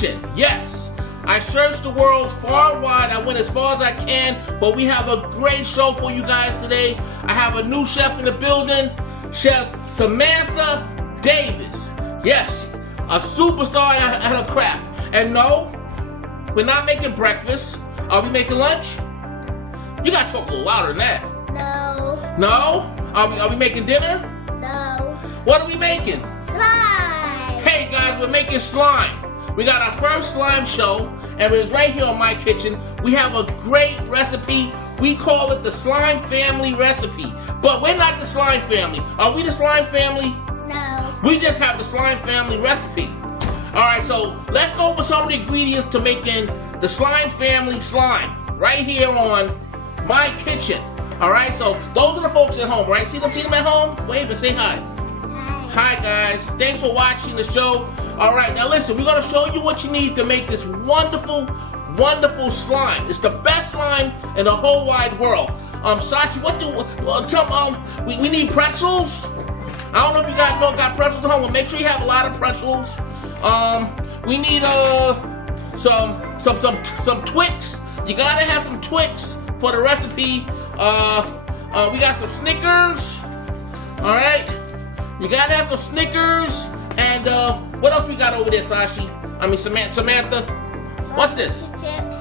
kitchen. Yes, I searched the world far and wide. I went as far as I can, but we have a great show for you guys today. I have a new chef in the building, Chef Samantha Davis. Yes, a superstar at her craft. And no, we're not making breakfast. Are we making lunch? You gotta talk a little louder than that. No. No? Are we making dinner? No. What are we making? Slime. Hey guys, we're making slime. We got our first slime show, and it's right here on My Kitchen. We have a great recipe. We call it the Slime Family recipe. But we're not the Slime Family. Are we the Slime Family? No. We just have the Slime Family recipe. Alright, so let's go over some of the ingredients to making the Slime Family slime. Right here on My Kitchen. Alright, so those are the folks at home, right? See them at home? Wave and say hi. Hi guys, thanks for watching the show. Alright, now listen, we're going to show you what you need to make this wonderful, wonderful slime. It's the best slime in the whole wide world. Sashi, we need pretzels? I don't know if you guys got pretzels at home, but make sure you have a lot of pretzels. We need some Twix. You gotta have some Twix for the recipe. We got some Snickers. Alright. You gotta have some Snickers. And what else we got over there, Sashi? I mean Samantha. What's this? Chips.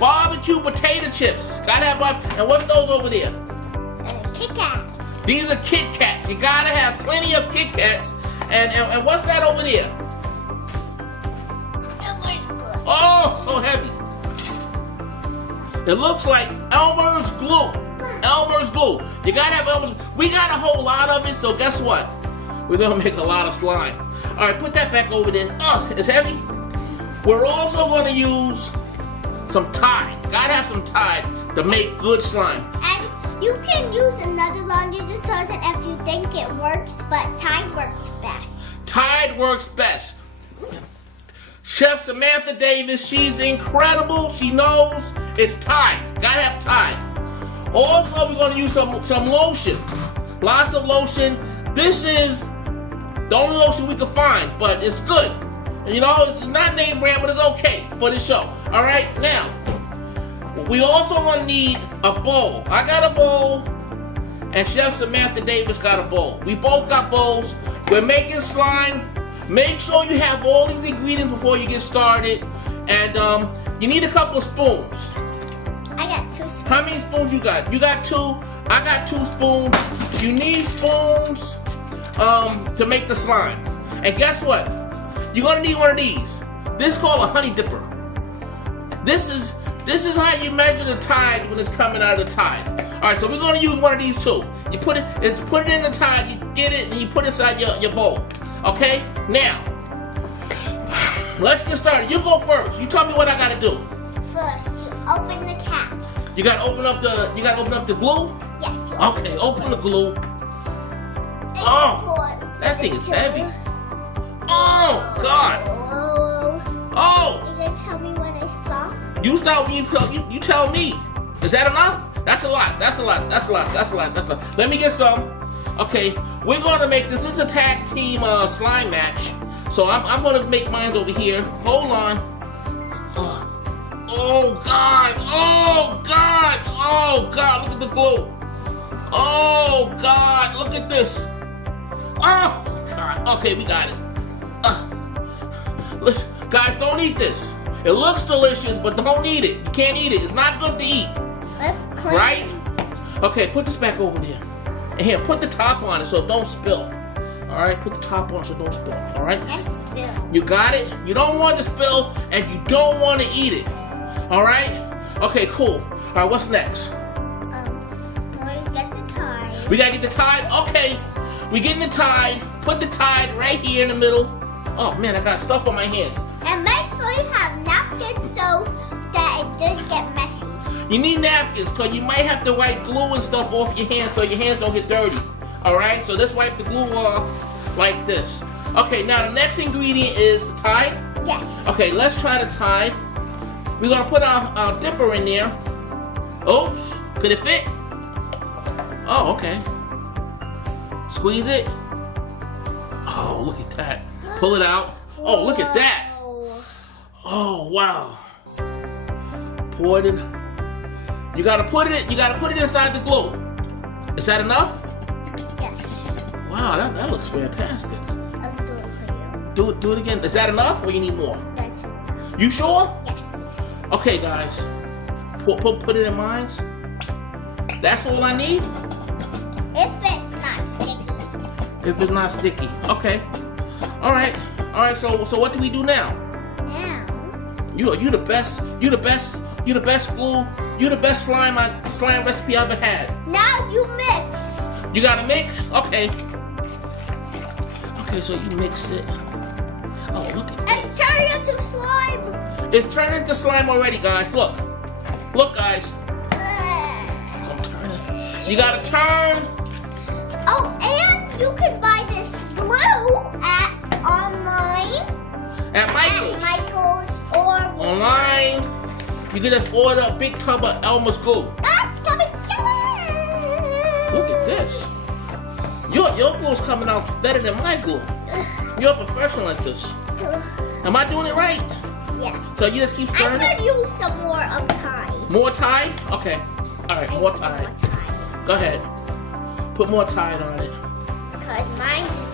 Barbecue potato chips. Gotta have and what's those over there? Kit Kats. These are Kit Kats. You gotta have plenty of Kit Kats. And what's that over there? Oh, so heavy. It looks like Elmer's glue. Elmer's glue. You gotta have Elmer's. We got a whole lot of it, so guess what? We're gonna make a lot of slime. Alright, put that back over there. Oh, it's heavy. We're also gonna use some Tide. Gotta have some Tide to make good slime. And you can use another laundry detergent if you think it works, but Tide works best. Tide works best. Chef Samantha Davis, she's incredible. She knows it's Tide. Gotta have Tide. Also, we're gonna use some lotion. Lots of lotion. This is the only lotion we can find, but it's good. You know, it's not name brand, but it's okay for this show. Alright, now, we also gonna need a bowl. I got a bowl, and Chef Samantha Davis got a bowl. We both got bowls. We're making slime. Make sure you have all these ingredients before you get started. And you need a couple of spoons. I got 2 spoons. How many spoons you got? You got 2. I got 2 spoons. You need spoons to make the slime. And guess what? You're gonna need one of these. This is called a honey dipper. This is how you measure the Tide when it's coming out of the Tide. Alright, so we're gonna use one of these too. You put it in the Tide, you get it, and you put it inside your bowl. Okay? Now, let's get started. You go first. You tell me what I gotta do. First, you open the cap. You gotta open up the glue? Yes. Okay, open the glue. Oh, that thing is heavy. Oh God. Oh. You gonna tell me when I stop? You stop when you tell me. Is that enough? That's a lot. That's a lot. That's a lot. That's a lot. That's a lot. Let me get some. Okay, we're gonna make this. This is a tag team slime match. So I'm gonna make mine over here. Hold on. Oh God! Oh God! Oh God! Look at the glue. Oh God! Look at this. Oh God! Okay, we got it. Listen, guys, don't eat this. It looks delicious, but don't eat it. You can't eat it. It's not good to eat. Right? Okay, put this back over there. And here, put the top on it so it don't spill. Alright, put the top on so it don't spill. Alright? And spill. You got it? You don't want to spill and you don't want to eat it. Alright? Okay, cool. Alright, what's next? Get the Tide. We gotta get the Tide? Okay. We getting the Tide. Put the Tide right here in the middle. Oh man, I got stuff on my hands. And make sure you have napkins so that it doesn't get messy. You need napkins because you might have to wipe glue and stuff off your hands so your hands don't get dirty. Alright, so let's wipe the glue off like this. Okay, now the next ingredient is the Tide? Yes. Okay, let's try the Tide. We're gonna put our dipper in there. Oops, could it fit? Oh, okay. Squeeze it. Oh, look at that. Pull it out. Oh, look at that. Oh wow. Pour it in. You gotta put it inside the glue. Is that enough? Yes. Wow, that looks fantastic. I'll do it for you. Do it again. Is that enough or you need more? That's enough. You sure? Yes. Okay guys. Put it in mine. That's all I need? If it's not sticky. If it's not sticky. Okay. Alright, so what do we do now? Now. You the best glue, you the best slime recipe I've ever had. Now you mix. You gotta mix? Okay. Okay, so you mix it. Oh, look at this. It's turning into slime. It's turning into slime already, guys. Look. Look, guys. So I'm turning. You gotta turn. Oh, and you can buy this glue at online. At Michael's. At Michael's or Online. You can just order a big tub of Elmer's glue. That's coming together. Look at this. Your glue's coming out better than my glue. You're a professional at this. Am I doing it right? Yes. So you just keep I'm stirring gonna it? use some more Tide. More Tide? Okay. Alright, more Tide. More Tide. Go ahead. Put more Tide on it. Because mine is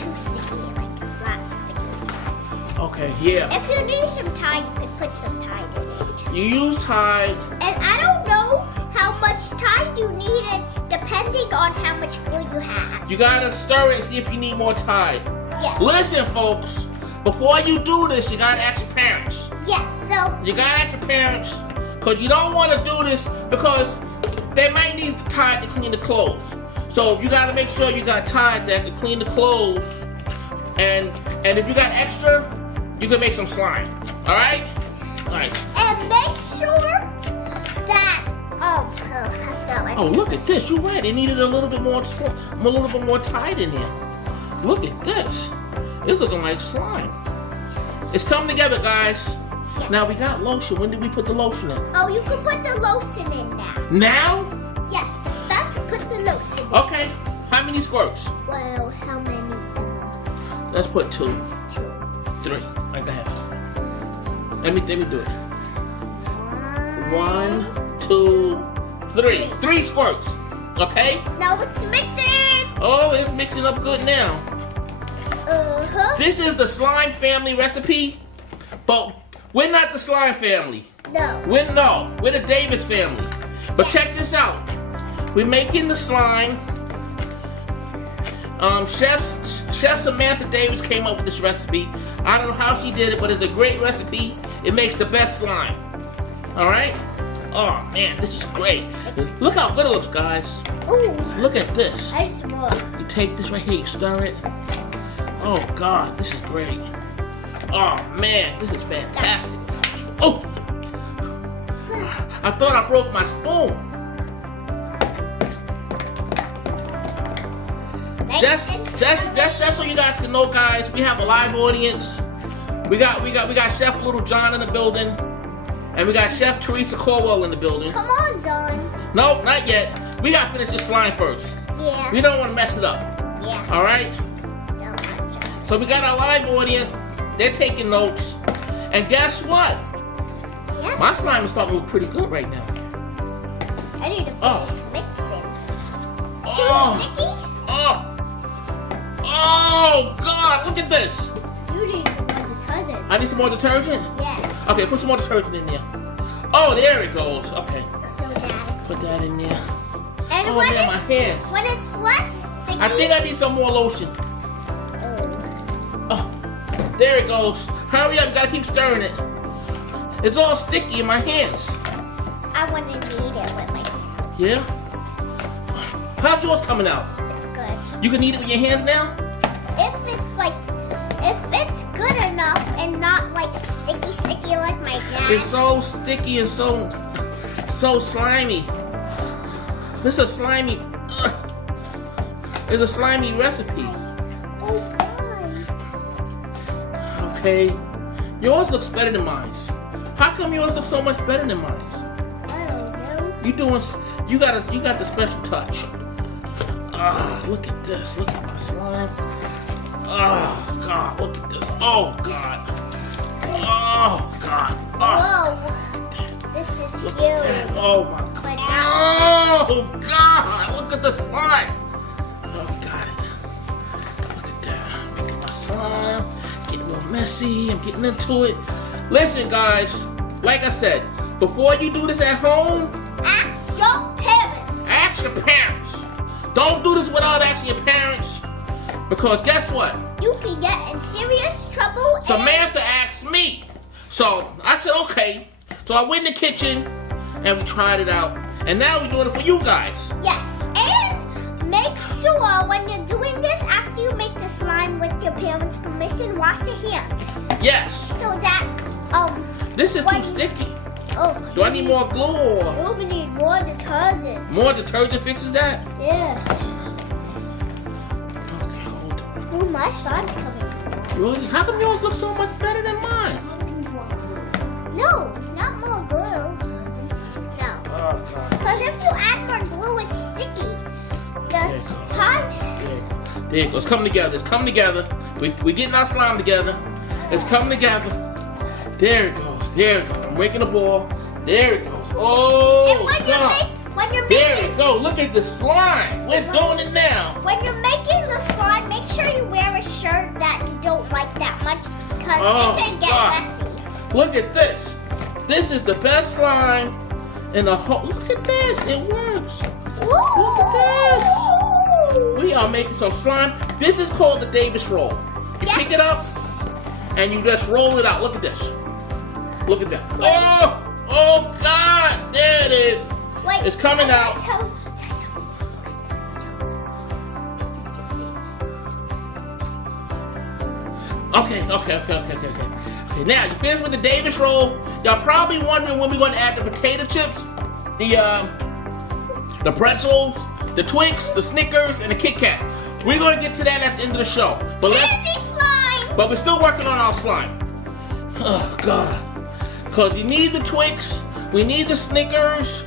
too sticky, like flat sticky. Okay, yeah. If you need some Tide, you can put some Tide in it. You use Tide. And I don't know how much Tide you need. It's depending on how much glue you have. You gotta stir it and see if you need more Tide. Yes. Listen, folks. Before you do this, you gotta ask your parents. Yes, so You gotta ask your parents, because you don't want to do this because they might need Tide to clean the clothes. So you gotta make sure you got Tide that can clean the clothes. And if you got extra, you can make some slime. All right? All right. and make sure that Oh, look at this. You're right. It needed a little bit more Tide in here. Look at this. It's looking like slime. It's coming together, guys. Yes. Now we got lotion. When did we put the lotion in? Oh, you can put the lotion in now. Now? Yes, it's time to put the lotion in. Okay. How many squirts? Well, how many? Let's put 2, 2. 3. Like that. Let me do it. 1, 2, 3. 3 squirts. Okay? Now let's mix it. Oh, it's mixing up good now. This is the slime family recipe, but we're not the slime family. No. We're the Davis family. But check this out. We're making the slime. Chef Samantha Davis came up with this recipe. I don't know how she did it, but it's a great recipe. It makes the best slime. All right? Oh man, this is great. Look how good it looks, guys. Ooh. Look at this. I smell. You take this right here, you stir it. Oh God, this is great. Oh man, this is fantastic. Oh! I thought I broke my spoon. Just so you guys can know, guys, we have a live audience. We got Chef Little John in the building, and we got Chef Teresa Corwell in the building. Come on, John. Nope, not yet. We gotta finish this slime first. Yeah. We don't want to mess it up. Yeah. All right. Don't want John. So we got our live audience. They're taking notes, and guess what? Yes. My slime is starting to look pretty good right now. I need to finish mixing. Oh. Too sticky? Oh God! Look at this. You need more detergent. I need some more detergent. Yes. Okay, put some more detergent in there. Oh, there it goes. Okay, So that. put that in there. And Oh when man, my hands. when it's less sticky. I think I need some more lotion. Oh. Oh, there it goes. Hurry up! Gotta keep stirring it. It's all sticky in my hands. I want to knead it with my hands. Yeah. How's yours coming out? It's good. You can knead it with your hands now. If it's good enough and not like sticky like my dad. It's so sticky and so slimy. This is a slimy. It's a slimy recipe. Oh my. Okay, yours looks better than mine. How come yours looks so much better than mine? I don't know. You got the special touch. Look at this. Look at my slime. Oh God, look at this. Oh God. Oh Oh my God. Oh God. Look at the slime. Oh, we got it. Look at that. I'm making my slime. Getting real messy. I'm getting into it. Listen, guys. Like I said, before you do this at home, ask your parents. Ask your parents. Don't do this without asking your parents. Because guess what? You can get in serious trouble. Samantha asked me. So I said, okay. So I went in the kitchen and we tried it out. And now we're doing it for you guys. Yes. And make sure when you're doing this, after you make the slime with your parents' permission, wash your hands. Yes. So that, this is too sticky. Oh. Do I need more glue or? We need more detergent. More detergent fixes that? Yes. Okay, hold on. Oh, my slime's coming. Yours, how come yours look so much better than mine? No, not more glue. No. Oh, God. Because if you add more glue, it's sticky. The touch. There it goes. It's coming together. It's coming together. We're getting our slime together. It's coming together. There it goes. There it goes. I'm making a ball. There it goes. Oh, And when you're there making, it goes. Look at the slime. We're doing it now. when you're making the slime, make sure you wear a shirt that you don't like that much, because Oh, it can get God. messy. Look at this. This is the best slime in the whole. Look at this. It works. Look at this. We are making some slime. This is called the Davis roll. You Yes. pick it up and you just roll it out. Look at this. Look at that. Oh God. There it is. Wait, It's coming out. Okay. Okay, now you finished with the Davis roll. Y'all probably wondering when we're going to add the potato chips, the pretzels, the Twix, the Snickers, and the Kit Kat. We're going to get to that at the end of the show. Candy slime. But we're still working on our slime. Oh God. Because you need the Twix, we need the Snickers,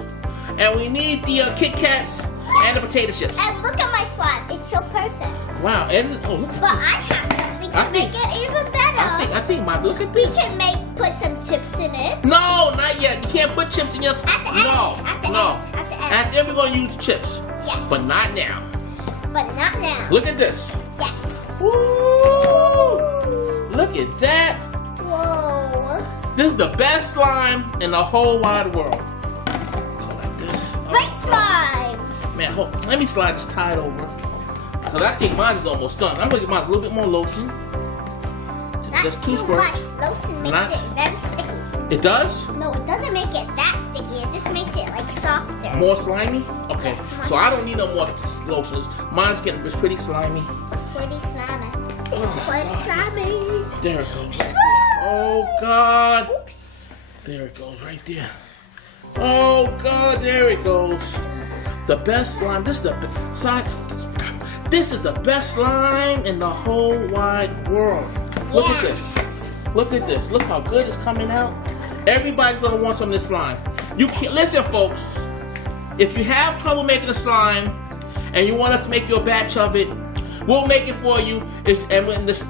and we need the Kit Kats and the potato chips. And look at my slime. It's so perfect. Wow. Oh, look at But this. I have something to make it even better. I think, Mom, look at We this. can put some chips in it. No, not yet. You can't put chips in your... At the end. No, At the no. end. At the end. At the end, we're going to use the chips. Yes. But not now. But not now. Look at this. Yes. Woo! Look at that. Whoa. This is the best slime in the whole wide world. Go like this. Great slime. Man, let me slide this tide over. Because I think mine is almost done. I'm going to give mine a little bit more lotion. Not Just too two squirts. much. Lotion makes Not- it very sticky. It does? No, it doesn't make it that sticky. It just makes it like softer. More slimy? Okay. Yes, more So I don't need no more lotions. Mine's getting pretty slimy. Pretty slimy. Oh, Pretty God. slimy. There it goes. Right there. Oh, God. There it goes right there. Oh, God. There it goes. The best slime. This is the best slime in the whole wide world. Look at this. Look at this. Look how good it's coming out. Everybody's going to want some of this slime. You can't, listen, folks. If you have trouble making a slime and you want us to make you a batch of it, we'll make it for you.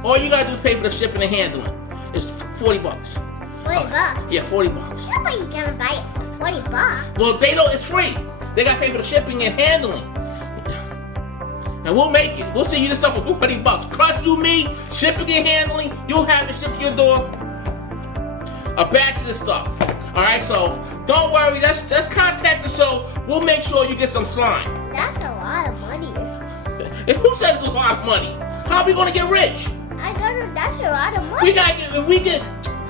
All you got to do is pay for the shipping and handling. It's $40. $40. Yeah, $40. Nobody's gonna buy it for $40. Well, they know it's free. They got to pay for the shipping and handling. And we'll make it. We'll send you this stuff for $40. Trust you me, shipping and handling, you'll have it shipped to your door. A batch of this stuff. Alright, so don't worry, let's contact the show. We'll make sure you get some slime. That's a lot of money. And who says it's a lot of money? How are we gonna get rich? I don't know, that's a lot of money. We gotta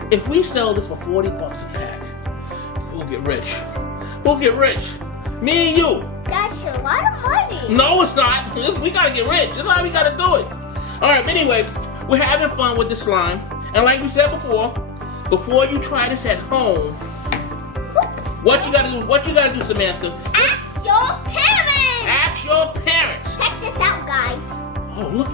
if we sell this for $40 a pack, we'll get rich. We'll get rich. Me and you. That's a lot of money. No, it's not. We gotta get rich. That's how we gotta do it. Alright, anyway, we're having fun with the slime. And like we said before you try this at home, what you gotta do, Samantha? Ask your parents. Ask your parents. Check this out, guys. Oh, look.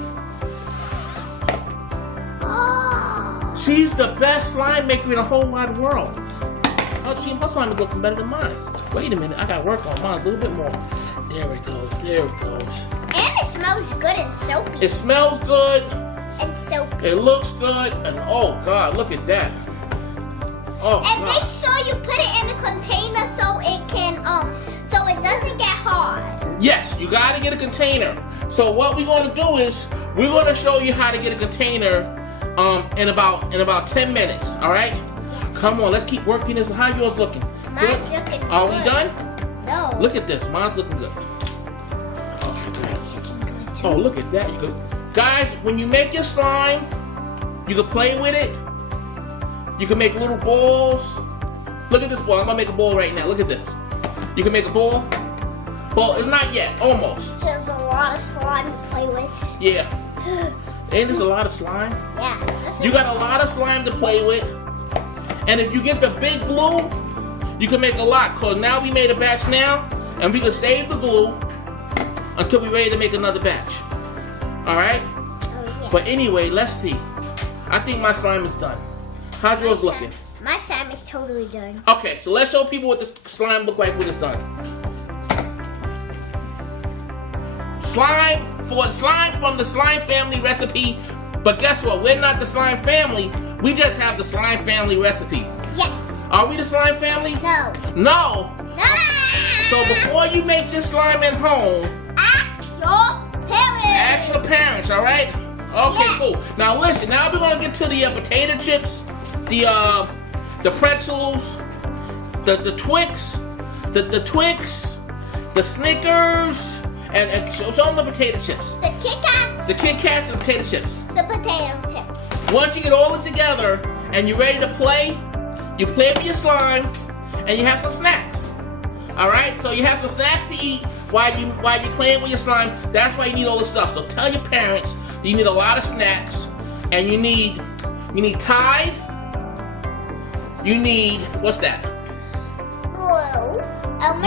Oh. She's the best slime maker in the whole wide world. Oh, her slime is looking better than mine. Wait a minute, I gotta work on mine a little bit more. There it goes, there it goes. And it smells good and soapy. It smells good, And soapy. it looks good, and oh God, look at that. Oh, And God. make sure you put it in a container so it doesn't get hard. Yes, you gotta get a container. So what we're gonna do is we're gonna show you how to get a container in about 10 minutes. All right? Yes. Come on, let's keep working this. How yours looking? Mine's Good? looking good. Are we done? No. Look at this. Mine's looking good. Mine's looking good too. Oh, look at that. Guys, when you make your slime, you can play with it. You can make little balls. Look at this ball. I'm gonna make a ball right now. Look at this. You can make a ball. Well, it's not yet. Almost. There's a lot of slime to play with. Yeah. Ain't this a lot of slime? Yes. You got a lot of slime to play with. And if you get the big glue, you can make a lot. Because now we made a batch now, and we can save the glue until we're ready to make another batch. Alright? Oh, yeah. But anyway, let's see. I think my slime is done. How's yours looking? My slime is totally done. Okay, so let's show people what this slime looks like when it's done. Slime from the slime family recipe. But guess what? We're not the slime family. We just have the slime family recipe. Yes. Are we the slime family? No. No. No. So before you make this slime at home, Ask your parents. ask your parents, all right? Okay, Yes. cool. Now listen. Now we're gonna get to the potato chips, the pretzels, the Twix, the Twix, the Snickers, and show them the potato chips. The Kit Kats. The Kit Kats and potato chips. The potato chips. Once you get all this together and you're ready to play, you play with your slime and you have some snacks. All right? So you have some snacks to eat while you're playing with your slime. That's why you need all this stuff. So tell your parents that you need a lot of snacks, and you need Tide. You need, what's that? Glue.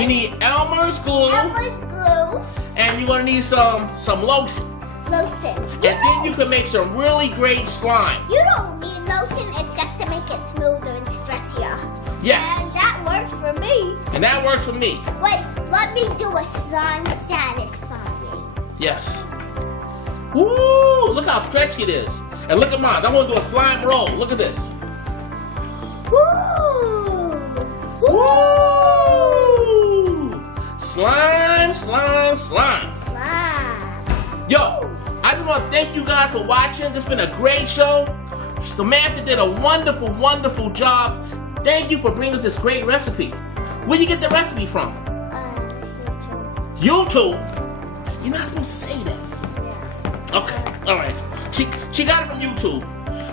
You need Elmer's glue, Elmer's glue. and you're gonna need some lotion. Lotion. And then you can make some really great slime. You don't need lotion. It's just to make it smoother and stretchier. Yes. And that works for me. And that works for me. Wait, let me do a slime satisfying. Yes. Woo! Look how stretchy it is. And look at mine. I'm gonna do a slime roll. Look at this. Woo! Woo! Slime, slime, slime. Slime. Yo, I just want to thank you guys for watching. This has been a great show. Samantha did a wonderful, wonderful job. Thank you for bringing us this great recipe. Where you get the recipe from? YouTube. YouTube? You're not supposed to say that. Yeah. Okay, all right. She got it from YouTube.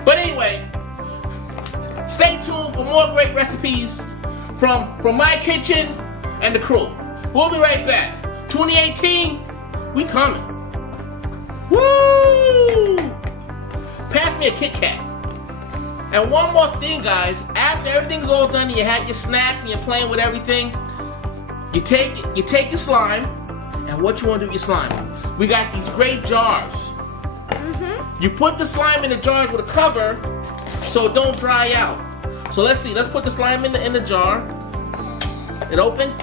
But anyway, stay tuned for more great recipes from my kitchen and the crew. We'll be right back. 2018, we coming. Woo! Pass me a Kit Kat. And one more thing, guys. After everything's all done and you had your snacks and you're playing with everything, you take your slime, and what you want to do with your slime? We got these great jars. You put the slime in the jars with a cover so it don't dry out. So let's see. Let's put the slime in the jar. It open?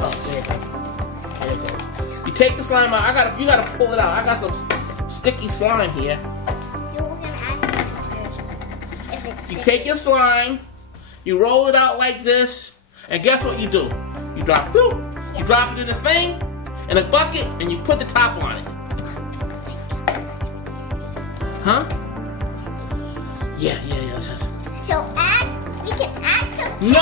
Oh, there it goes. There it goes. You take the slime out. You gotta pull it out. I got some sticky slime here. You're gonna ask me if it's You take your slime, you roll it out like this, and guess what you do? You drop it. You drop it in the thing, in a bucket, and you put the top on it. Huh? Yeah. So we can add some. No,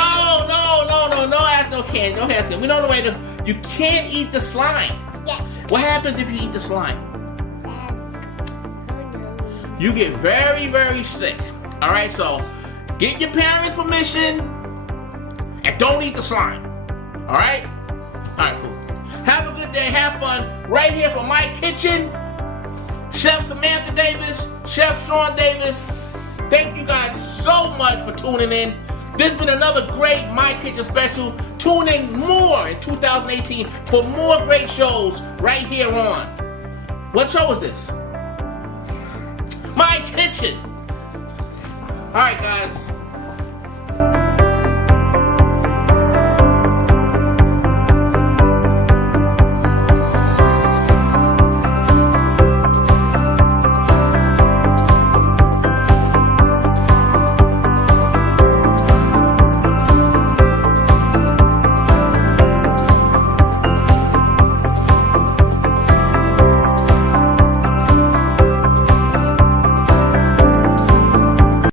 ask no candy, no ask candy. We don't know way to. You can't eat the slime. Yes. What happens if you eat the slime? You get very, very sick. All right, so get your parents' permission and don't eat the slime. All right? All right, cool. Have a good day. Have fun. Right here from my kitchen, Chef Samantha Davis, Chef Shawn Davis. Thank you guys so much for tuning in. This has been another great My Kitchen special. Tune in more in 2018 for more great shows right here on. What show is this? My Kitchen. All right, guys.